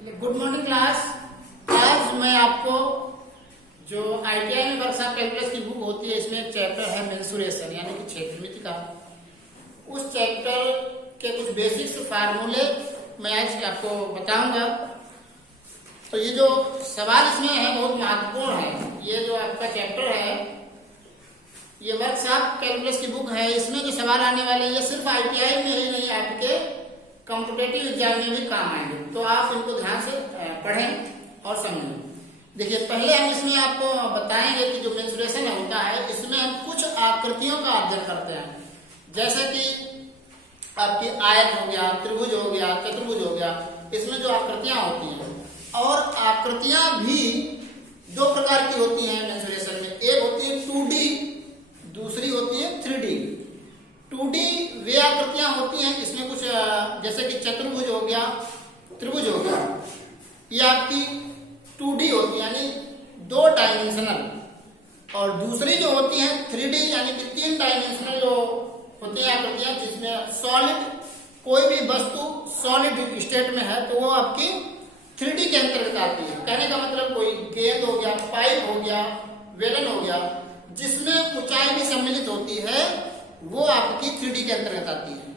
Good morning class. आज मैं आपको जो ITI में वर्कशॉप कैलकुलस की बुक होती है, इसमें एक चैप्टर है मेंसुरेशन यानी कि क्षेत्रमिति का। उस चैप्टर के कुछ बेसिक्स फार्मूले मैं आज आपको बताऊंगा। तो ये जो सवाल इसमें है बहुत महत्वपूर्ण है। ये जो आपका चैप्टर है, ये वर्कशॉप कैलकुलस की बुक है। इसमें जो सवाल आने वाले ये सिर्फ ITI में ही नहीं, आपके कॉम्पिटेटिव एग्जाम में भी काम आएंगे। तो आप इनको ध्यान से पढ़ें और समझें। देखिए, पहले हम इसमें आपको बताएंगे कि जो मेंसुरेशन होता है, इसमें हम कुछ आकृतियों का अध्ययन करते हैं। जैसे कि आपकी आयत हो गया, त्रिभुज हो गया, चतुर्भुज हो गया। इसमें जो आकृतियां होती हैं, और आकृतियां भी दो प्रकार की होती हैं मेंसुरेशन में। एक होती है 2D, दूसरी होती है 3D। 2D वे आकृतियां होती हैं, इसमें कुछ जैसे कि चतुर्भुज हो गया, त्रिभुज हो गया, ये आपकी 2D होती है यानी 2 डायमेंशनल। और दूसरी जो होती है 3D यानी कि 3 डायमेंशनल जो होती है आकृतियां, जिसमें सॉलिड कोई भी वस्तु सॉलिड स्टेट में है तो वो आपकी 3D के अंतर्गत आती है। कहने का मतलब कोई गेंद हो गया, पाइप हो गया, वेलन हो गया, जिसमें ऊंचाई भी सम्मिलित होती है, वो आपकी 3D के अंतर्गत आती है।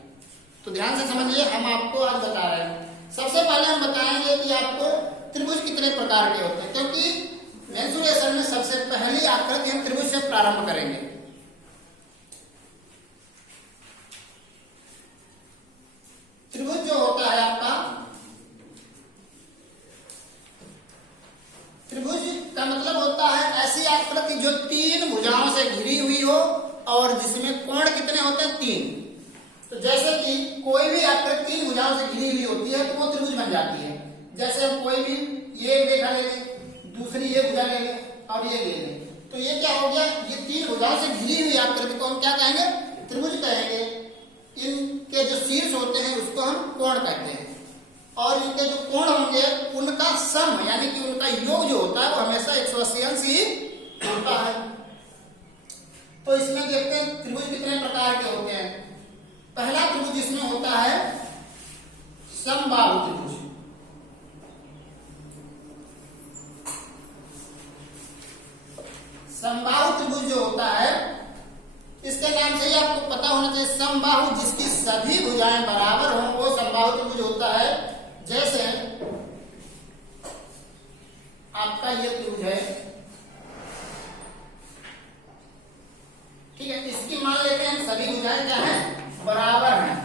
तो ध्यान से समझिए, हम आपको आज बता रहे हैं। सबसे पहले हम बताएंगे कि आपको त्रिभुज कितने प्रकार के होते हैं, क्योंकि मेंसुरेशन में सबसे पहली आकृति हम त्रिभुज से प्रारंभ करेंगे। त्रिभुज जो होता है आपका, त्रिभुज का मतलब होता है ऐसी आकृति जो 3 भुजाओं से घिरी हुई हो और जिसमें कोण कितने होते हैं, 3। तो जैसे कि कोई भी आकृति 3 भुजाओं से घिरी हुई होती है तो वो त्रिभुज बन जाती है। जैसे हम कोई भी ये रेखा ले लें, दूसरी ये भुजा ले लें और ये ले लें, तो ये क्या हो गया, ये 3 भुजाओं से घिरी हुई आकृति को हम क्या कहेंगे, त्रिभुज कहेंगे। इनके जो शीर्ष होते हैं उसको हम कोण कहते हैं, और इनके जो कोण होंगे उनका सम यानी कि उनका योग जो होता है वो हमेशा 180 अंश ही होता है। तो इसमें देखते हैं त्रिभुज कितने प्रकार के होते हैं। पहला त्रिभुज इसमें होता है समबाहु त्रिभुज। समबाहु त्रिभुज जो होता है, इसके नाम से ही आपको पता होना चाहिए, समबाहु जिसकी सभी भुजाएं बराबर हों वो समबाहु त्रिभुज होता है। जैसे आपका ये त्रिभुज है, ठीक है, इसकी मान लेते हैं सभी भुजाएं क्या है, बराबर हैं।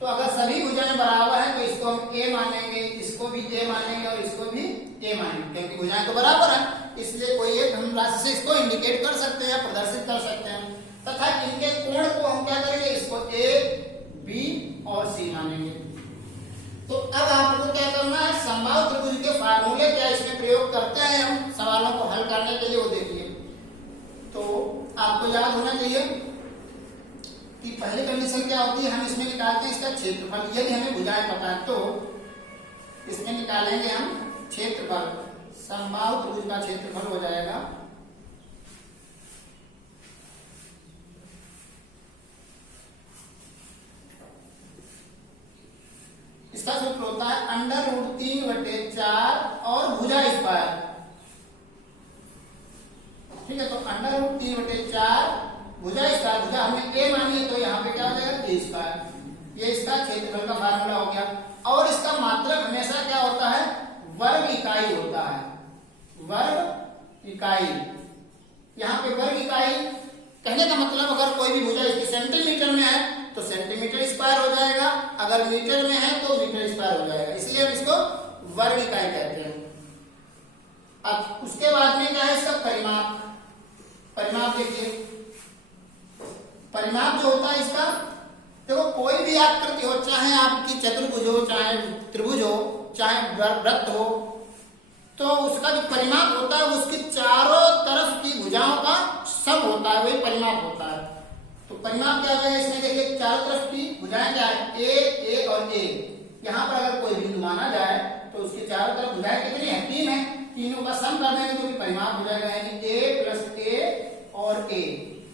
तो अगर सभी भुजाएं बराबर हैं तो इसको हम A मानेंगे, इसको भी A मानेंगे और इसको भी A मानेंगे, क्योंकि भुजाएं तो बराबर हैं। इसलिए कोई एक हम राशि से इसको इंडिकेट कर सकते हैं, प्रदर्शित कर सकते हैं। तथा इनके कोण को हम क्या करेंगे, इसको A, B और C मानेंगे। तो अब आपको क्या करना है, समबाहु त्रिभुज के फार्मूले क्या इसमें प्रयोग करते हैं हम सवालों को हल करने के लिए, वो देखिए। तो आपको याद होना चाहिए कि पहली कंडीशन क्या होती है, हम इसमें निकालते हैं इसका क्षेत्रफल। यदि हमें भुजाएं पता है तो इसमें निकालेंगे हम क्षेत्रफल। समबाहु त्रिभुज का क्षेत्रफल हो जाएगा इसका सूत्र होता है √3/4 और भुजा स्क्वायर। ठीक है, तो √3/4 भुजा स्क्वायर, भुजा हमने A मानी है तो यहाँ पे क्या हो जाएगा, A स्क्वायर। ये इसका क्षेत्रफल का फार्मूला हो गया। और इसका मात्रक हमेशा क्या होता है, वर्ग इकाई होता है, वर्ग इकाई। यहाँ पे वर्ग इकाई कहने का मतलब, अगर कोई भी भुजा इसकी सेंटीमीटर में है तो सेंटीमीटर स्क्वायर हो जाएगा, अगर मीटर में है तो मीटर स्क्वायर हो जाएगा, इसलिए हम इसको वर्ग इकाई कहते हैं। अब उसके बाद में क्या है, इसका परिमाप। परिमाप देखिए, परिमाप जो होता है इसका, देखो कोई भी आकृति हो, चाहे आपकी चतुर्भुज हो, चाहे त्रिभुज हो, चाहे वृत्त हो, तो उसका जो परिमाप होता है उसकी चारों तरफ की भुजाओं का सम होता है, वही परिमाप होता है। तो परिमाप क्या हो जाएगा, इसमें देखिए चारों तरफ की भुजाएं क्या है, A और A। यहाँ पर अगर कोई बिंदु माना जाए तो उसके चारों तरफ भुजाएं कितनी है, 3 है। तीनों का सम कर देंगे तो परिमाप हो जाएगा, यानी A + A और A,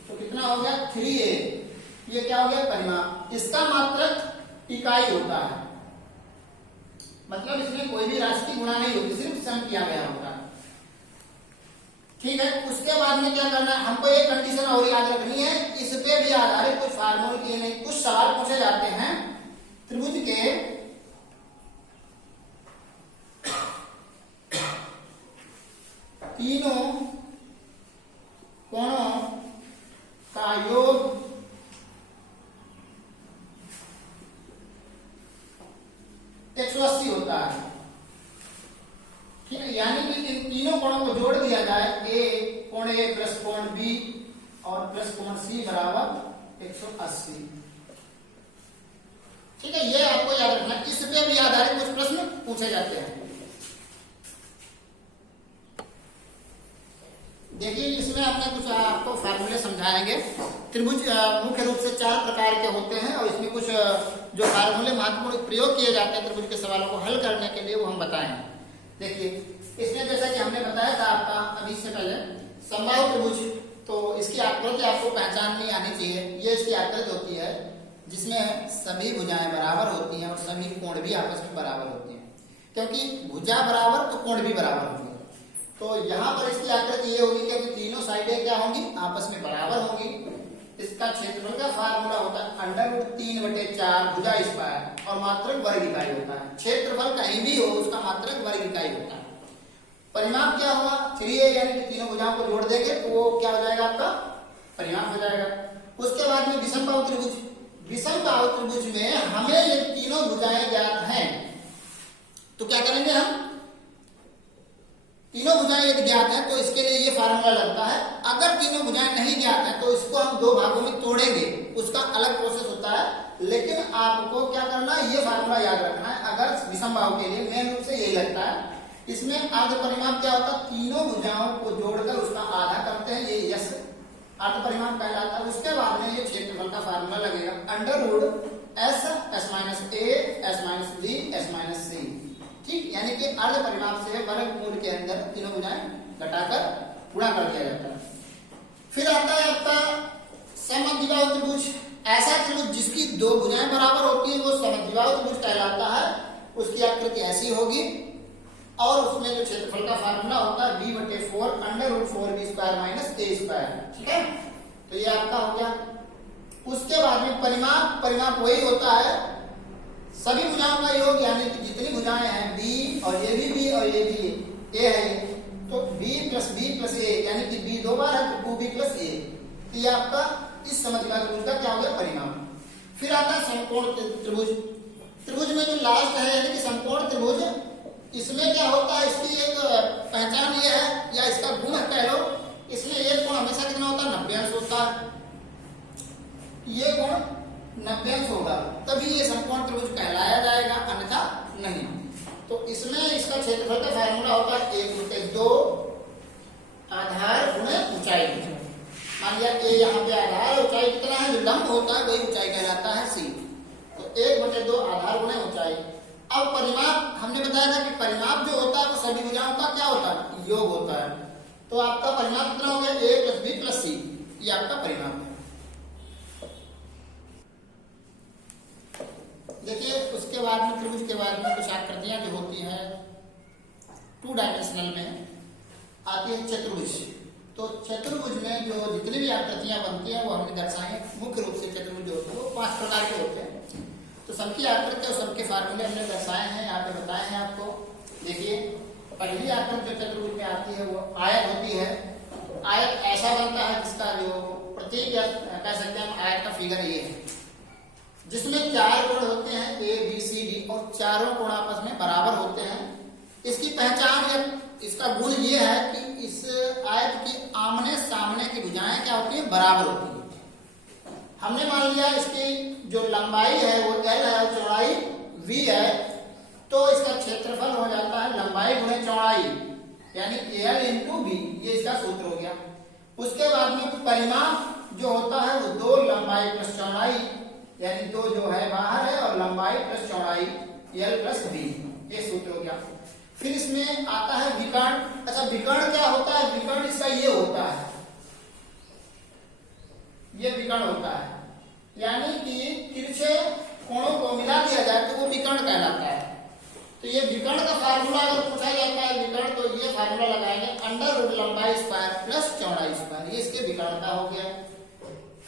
तो कितना हो गया, 3A। ये क्या हो गया, परिमाप। इसका मात्रक इकाई होता है। मतलब इसमें कोई भी राशि की गुणा नहीं होती, सिर्फ सम किया गया होगा। ठीक है, उसके बाद में क्या करना है, हमको एक कंडीशन और याद रखनी है, इस पे भी आधारित कुछ फार्मूले नहीं, कुछ सवाल पूछे जाते हैं। त्रिभुज के तीनों कोणों का योग (180) होता है। ठीक है, यानी कि इन तीनों कोणों को जोड़ दिया जाए, कोण ए प्लस कोण बी और प्लस कोण सी बराबर 180। ठीक है, ये आपको याद रखना, इस पे भी आधारित कुछ प्रश्न पूछे जाते हैं। देखिए, इसमें आपने कुछ आपको फार्मूले समझाएंगे। त्रिभुज मुख्य रूप से 4 प्रकार के होते हैं और इसमें कुछ जो फार्मूले महत्वपूर्ण प्रयोग किए जाते हैं त्रिभुज के सवालों को हल करने के लिए, वो हम बताएंगे। देखिए, इसमें जैसा कि हमने बताया था आपका अभी से पहले, समबाहु त्रिभुज, तो इसकी आकृति आपको पहचाननी आनी चाहिए। ये इसकी आकृति होती है जिसमें सभी भुजाएं बराबर होती हैं और सभी कोण भी आपस में बराबर होती हैं, क्योंकि भुजा बराबर तो कोण भी बराबर होती है। तो यहाँ पर इसकी आकृति ये होगी क्योंकि तीनों साइडें क्या होंगी, आपस में बराबर होंगी। इसका क्षेत्रफल का फार्मूला होता है √3/4 भुजा स्क्वायर और मात्रक वर्ग इकाई होता है। क्षेत्रफल कहीं भी हो उसका मात्रक वर्ग इकाई होता है। परिमाप क्या होगा, 3a, यानी कि तीनों भुजाओं को जोड़ देंगे तो वो क्या हो जाएगा, आपका परिमाप हो जाएगा। उसके बाद में विषमबाहु त्रिभुज, विषमबाहु त्रिभुज में हमें ये तीनों भुजाएं ज्ञात हैं, तो क्या करेंगे हम, तीनों भुजाएं यदि ज्ञात है तो इसके लिए ये फार्मूला लगता है। अगर तीनों भुजाएं नहीं ज्ञात है तो इसको हम 2 भागों में तोड़ेंगे, उसका अलग प्रोसेस होता है। लेकिन आपको क्या करना है, ये फार्मूला याद रखना है। अगर विषमबाहु के लिए मेन रूप से यही लगता है। इसमें अर्ध परिमाप क्या होता है, तीनों भुजाओं को जोड़कर उसका आधा करते हैं, ये यस अर्ध परिमाप कहलाता है। उसके बाद में ये क्षेत्रफल का फार्मूला लगेगा √S (S-A, S-B, S-C). ठीक, यानी कि अर्ध परिमाप से वर्गमूल के अंदर तीनों भुजाएं घटाकर गुणा कर दिया जाता है। फिर आता है आपका समद्विबाहु त्रिभुज। ऐसा त्रिभुज जिसकी 2 भुजाएं बराबर होती हैं वो समद्विबाहु त्रिभुज कहलाता है। उसकी आकृति ऐसी होगी और उसमें जो क्षेत्रफल का फार्मूला होता है b/4 √4b² - a²। ठीक है, तो ये आपका हो गया। उसके बाद में परिमाप वही होता है, सभी भुजाओं का योग, यानी कि जितनी भुजाएं हैं b और ये भी b और ये भी a है, तो b + b + a, यानी कि b 2 बार है तो 2b + a। तो ये आपका इस समद्विबाहु त्रिभुज का क्या हो गया, परिमाप। फिर आता है समकोण त्रिभुज। त्रिभुज में जो लास्ट है यानी कि समकोण त्रिभुज, इसमें क्या होता है, इसकी एक पहचान ये है या इसका गुण कह लो, इसमें एक कोण हमेशा कितना होता है, 90 अंश होता है। ये कोण 90 अंश होगा तभी ये समकोण त्रिभुज कहलाया जाएगा, अन्यथा नहीं। तो इसमें इसका क्षेत्रफल का फार्मूला होता है 1/2 आधार गुणे ऊंचाई। मान लिया a यहाँ पे आधार, ऊंचाई कितना है, जो लंब होता है वही ऊंचाई कहलाता है c। तो 1/2 आधार गुणे ऊंचाई। अब परिमाप हमने बताया था कि परिमाप जो होता है वो सभी भुजाओं का क्या होता है, योग होता है। तो आपका परिमाप कितना हो गया, a + b + c, ये आपका परिमाप है। देखिए, उसके बाद में त्रिभुज के बाद में कुछ आकृतियां जो होती है 2 डायमेंशनल में आती है चतुर्भुज। तो चतुर्भुज में जो जितनी भी आकृतियां बनती हैं वो हमने दर्शाई। मुख्य रूप से चतुर्भुज जो होते हैं वो 5 प्रकार के होते हैं। तो सबकी आकृति और सबके फार्मूले हमने दर्शाए हैं, यहाँ पे बताए हैं आपको। देखिए, पहली आकृति जो चतुर्भुज में आती है वो आयत होती है। आयत ऐसा बनता है जिसका जो प्रतीक या कह सकते हैं आयत का फिगर ये है, जिसमें 4 कोण होते हैं A, B, C, D और चारों कोण आपस में बराबर होते हैं। इसकी पहचान या इसका गुण ये है कि इस आयत की आमने सामने की भुजाएं क्या होती है, बराबर होती है। हमने मान लिया इसकी जो लंबाई है वो L है और चौड़ाई V है, तो इसका क्षेत्रफल हो जाता है लंबाई गुणे चौड़ाई, यानी L × V। ये इसका सूत्र हो गया। उसके बाद में परिमाप जो होता है वो 2 लंबाई + चौड़ाई, यानी 2 जो है बाहर है और लंबाई + चौड़ाई L + V, ये सूत्र हो गया। फिर इसमें आता है विकर्ण। अच्छा, विकर्ण क्या होता है, विकर्ण इसका ये होता है, ये विकर्ण होता है, यानी कि तिरछे कोणों को मिला दिया जाए तो वो विकर्ण कहलाता है। तो ये विकर्ण का फार्मूला अगर पूछा जाता है विकर्ण, तो ये फार्मूला लगाएंगे अंडर रूट लंबाई स्क्वायर प्लस चौड़ाई स्क्वायर, ये इसके विकर्ण का हो गया।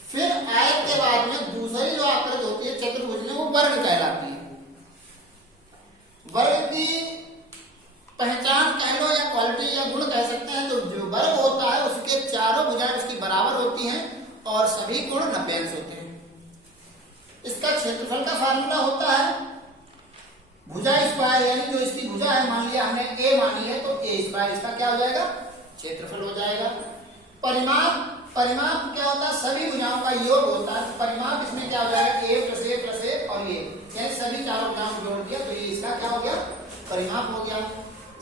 फिर आयत के बाद में दूसरी जो आकृति होती है चतुर्भुज में, वो वर्ग कहलाती है। वर्ग की पहचान कह लो या क्वालिटी या गुण कह सकते हैं। तो जो वर्ग होता है उसके चारों भुजाएं उसकी बराबर होती हैं और सभी कोण 90 अंश होते हैं। इसका क्षेत्रफल का फार्मूला होता है भुजा स्क्वायर, यानी जो इसकी भुजा है, मान लिया हमने ए मानी है, तो ए स्क्वायर इसका क्या हो जाएगा, क्षेत्रफल हो जाएगा। परिमाप, परिमाप क्या होता है, सभी भुजाओं का योग होता है। परिमाप इसमें क्या हो जाएगा, ए प्लस ए प्लस ए और ये, यानी सभी चारों भुजाओं को जोड़ दिया तो ये इसका क्या हो गया, परिमाप हो गया।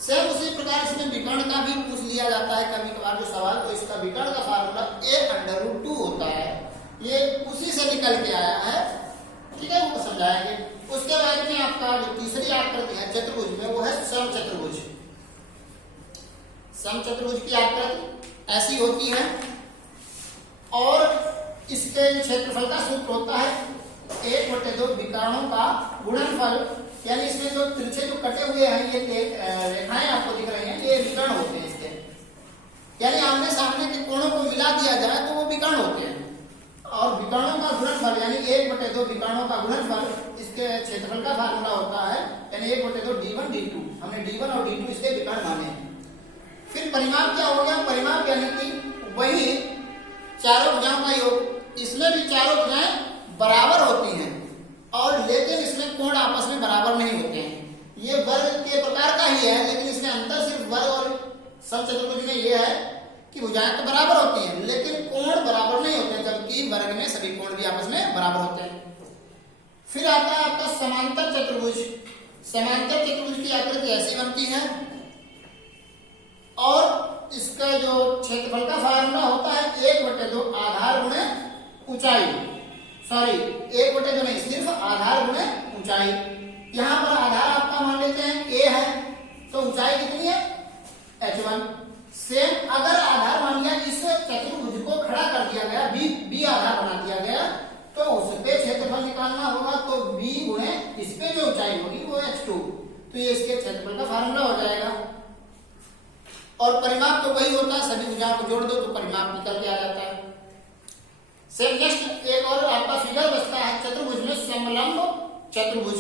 सेम उसी प्रकार इसमें विकर्ण का भी पूछ लिया जाता है कभी कभार जो सवाल, तो इसका विकर्ण का फार्मूला a अंडर रूट 2 होता है। ये उसी से निकल के आया है, ठीक है, वो समझाएंगे। उसके बाद में आपका जो तीसरी आकृति है चतुर्भुज में, वो है समचतुर्भुज। समचतुर्भुज की आकृति ऐसी होती है और इसके क्षेत्रफल का सूत्र होता है 1/2 विकर्णों का गुणनफल, यानी इसमें जो तिरछे जो कटे हुए हैं ये रेखाएं आपको दिख रही हैं, ये विकर्ण होते हैं इसके, यानी आमने सामने के कोणों को मिला दिया जाए तो वो विकर्ण होते हैं। और विकर्णों का गुणनफल यानी 1/2 विकर्णों का गुणनफल, इसके क्षेत्रफल का फार्मूला होता है यानी 1/2 d1 d2। हमने d1 और d2 इसके विकर्ण माने हैं। फिर परिमाप क्या हो गया, परिमाप यानी कि वही चारों भुजाओं का योग। इसमें भी चारों भुजाएं बराबर होती हैं और लेकिन इसमें कोण आपस में बराबर नहीं होते हैं। ये वर्ग के प्रकार का ही है, लेकिन इसमें अंतर सिर्फ वर्ग और समचतुर्भुज में ये है कि भुजाएं तो बराबर होती हैं लेकिन कोण बराबर नहीं होते हैं, जबकि वर्ग में सभी कोण भी आपस में बराबर होते हैं। फिर आता है आपका समांतर चतुर्भुज। समांतर चतुर्भुज की आकृति ऐसी बनती है और इसका जो क्षेत्रफल का फार्मूला होता है 1/2 आधार गुणे ऊंचाई, सॉरी 1/2 नहीं, सिर्फ आधार गुणे ऊंचाई। यहाँ पर आधार आपका मान लेते हैं a है, तो ऊंचाई कितनी है, h1। सेम अगर आधार मान लिया इस चतुर्भुज को खड़ा कर दिया गया, b आधार बना दिया गया, तो उस पे क्षेत्रफल निकालना होगा, तो b गुणे इस पे जो ऊंचाई होगी वो h2, तो ये इसके क्षेत्रफल का फार्मूला हो जाएगा। और परिमाप तो वही होता है, सभी भुजाओं को जोड़ दो तो परिमाप निकल के आ जाता है। सेम नेक्स्ट एक और आपका फिगर बचता है चतुर्भुज में, समलंब चतुर्भुज।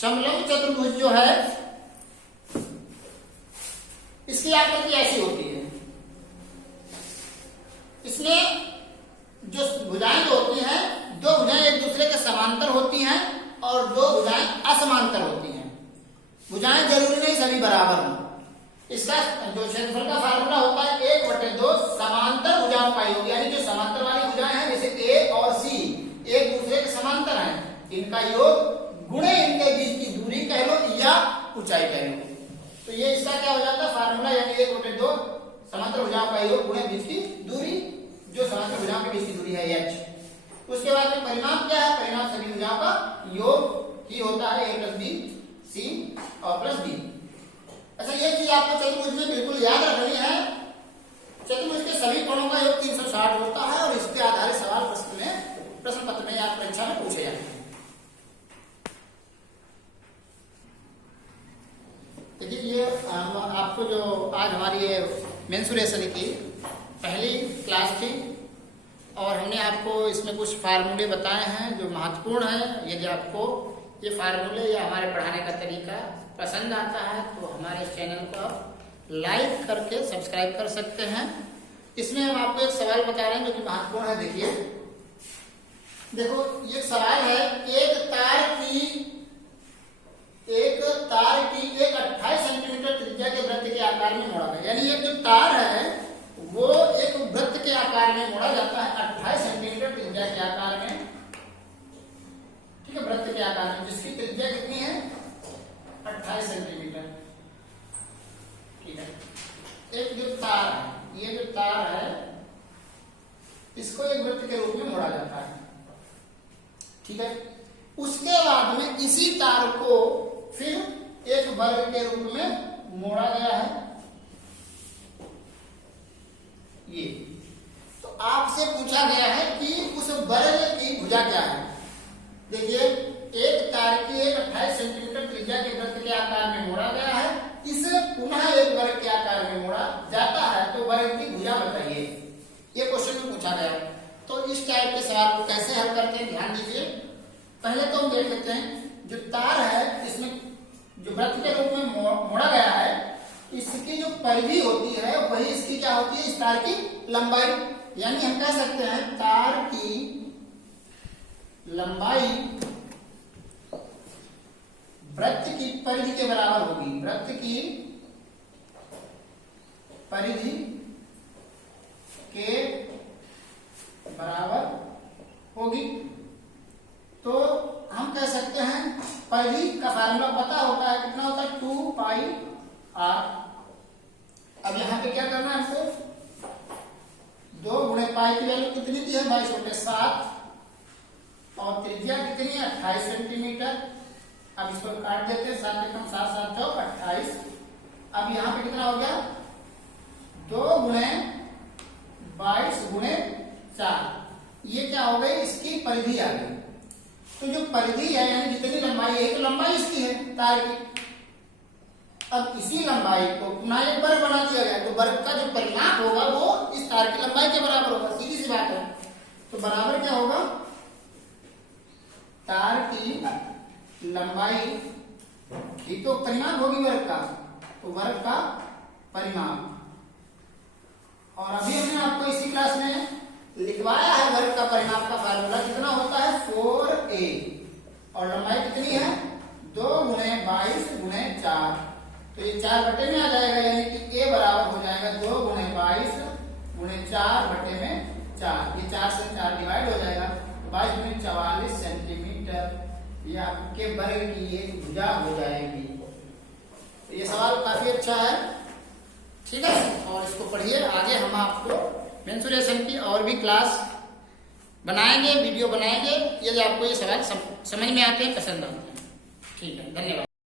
समलंब चतुर्भुज जो है इसकी आकृति ऐसी होती है। इसमें जो भुजाएं जो होती हैं, दो भुजाएं एक दूसरे के समांतर होती हैं और दो भुजाएं असमांतर होती हैं। भुजाएं जरूरी नहीं सभी बराबर हों। इसका जो क्षेत्रफल का फार्मूला होता है 1/2 समांतर भुजाओं का योग, यानी जो समांतर वाली भुजाएं हैं जैसे ए और सी एक दूसरे के समांतर हैं, इनका योग गुणे इनके बीच की दूरी कह लो या ऊंचाई कह लो, तो ये इसका क्या हो जाता है फार्मूला, यानी 1/2 समांतर भुजाओं का योग गुणे बीच की दूरी, जो समांतर भुजाओं के बीच की दूरी है h। उसके बाद में परिमाप क्या है, परिमाप सभी भुजाओं का योग ही होता है, a + b c और प्लस b। अच्छा, ये चीज आपको चतुर्भुज में बिल्कुल याद रखनी है। चतुर्भुज के सभी कोणों का योग 360 होता है और इसके आधारित सवाल प्रश्न पत्र में या परीक्षा में पूछे जाते हैं। देखिए, ये आपको जो आज हमारी ये मेंसुरेशन की पहली क्लास थी और हमने आपको इसमें कुछ फार्मूले बताए हैं जो महत्वपूर्ण हैं। यदि आपको ये फार्मूले या हमारे पढ़ाने का तरीका पसंद आता है तो हमारे इस चैनल को आप लाइक करके सब्सक्राइब कर सकते हैं। इसमें हम आपको एक सवाल बता रहे हैं जो कि महत्वपूर्ण है। देखो ये सवाल है, एक तार की एक 28 सेंटीमीटर त्रिज्या के वृत्त के आकार में मोड़ा गया, यानी एक जो तार है वो एक वृत्त के आकार में मोड़ा जाता है 28 सेंटीमीटर त्रिज्या के आकार में, ठीक है, वृत्त के आकार में, जिसकी त्रिज्या कितनी है 28 सेंटीमीटर, ठीक है। एक जो तार है, ये जो तार है इसको एक वृत्त के रूप में मोड़ा जाता है, ठीक है। उसके बाद में इसी तार को फिर एक वर्ग के रूप में मोड़ा गया है, ये। तो आपसे पूछा गया है कि उस वर्ग की भुजा क्या है। देखिए, एक तार की एक 28 त्रिज्या के वृत्त के आकार में मोड़ा गया है, इसे पुनः एक वर्ग के आकार में मोड़ा जाता है, तो वर्ग की भुजा बताइए। ये क्वेश्चन में पूछा गया। तो इस टाइप के सवाल को कैसे हल करते हैं ध्यान दीजिए। पहले तो हम देख लेते हैं जो तार है, इसमें जो वृत्त के रूप में मोड़ा गया है, इसकी जो परिधि होती है वही इसकी क्या होती है, इस तार की लंबाई। यानी हम कह सकते हैं तार की लंबाई वृत्त की परिधि के बराबर होगी। वृत्त की परिधि के बराबर होगी। तो हम कह सकते हैं परिधि का फार्मूला पता होता है, कितना होता है 2 पाई r। अब यहाँ पे क्या करना है हमको, 2 गुणे पाई की वैल्यू कितनी दी है 22/7 और त्रिज्या कितनी है 28 सेंटीमीटर। अब इसको काट देते हैं, 7 एकम 7 7 चौक 28। अब यहाँ पे कितना हो गया 2 गुणे 22 गुणे 4, ये क्या हो गई इसकी परिधि आ गई। तो जो परिधि है यानी जितनी लंबाई है, तो लंबाई इसकी है तार की। अब इसी लंबाई को पुनः एक वर्ग बना दिया गया, तो वर्ग का जो परिमाप होगा वो इस तार की लंबाई के बराबर होगा, सीधी सी बात है। तो बराबर क्या होगा, तार की लंबाई ही तो परिमाप होगी वर्ग का, तो वर्ग का परिमाप। और अभी हमने आपको इसी क्लास में लिखवाया है वर्ग का परिमाप का फार्मूला, कितना होता है 4a और लंबाई कितनी है 2 गुणे 22 गुणे 4। तो ये 4 बटे में आ जाएगा, यानी कि a बराबर हो जाएगा 2 गुणे 22 गुणे 4 बटे में 4। ये 4 से 4 डिवाइड हो जाएगा, 22 गुणे 44 सेंटीमीटर। ये आपके वर्ग की एक भुजा हो जाएगी। तो ये सवाल काफी अच्छा है, ठीक है। और इसको पढ़िए, आगे हम आपको मेंसुरेशन की और भी क्लास बनाएंगे, वीडियो बनाएंगे, यदि आपको ये सवाल समझ में आते हैं, पसंद आते हैं। ठीक है, धन्यवाद।